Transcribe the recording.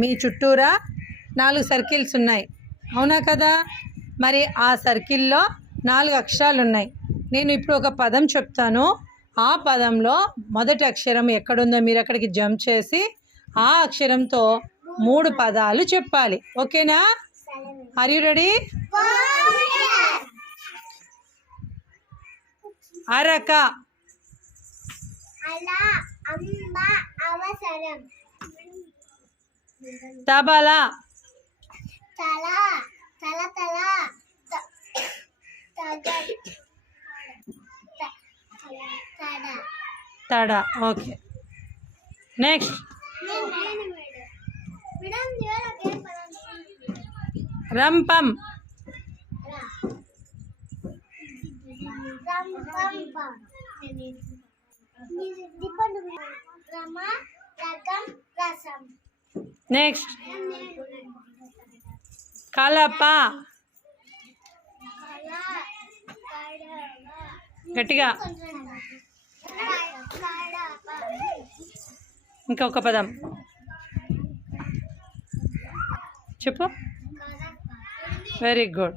మీ చుట్టూరా 4 సర్కిల్స్ ఉన్నాయి, అవునా కదా? మరి ఆ సర్కిల్లో 4 అక్షరాలు ఉన్నాయి. నేను ఇప్పుడు ఒక పదం చెప్తాను. ఆ పదంలో మొదటి అక్షరం ఎక్కడుందో మీరు అక్కడికి జంప్ చేసి ఆ అక్షరంతో 3 పదాలు చెప్పాలి. ఓకేనా? Are you ready? అరక, తబలా, తడ. ఓకే, నెక్స్ట్ రంపం, నెక్స్ట్ కలప, గట్టిగా ఇంకొక పదం చెప్పు. Very good.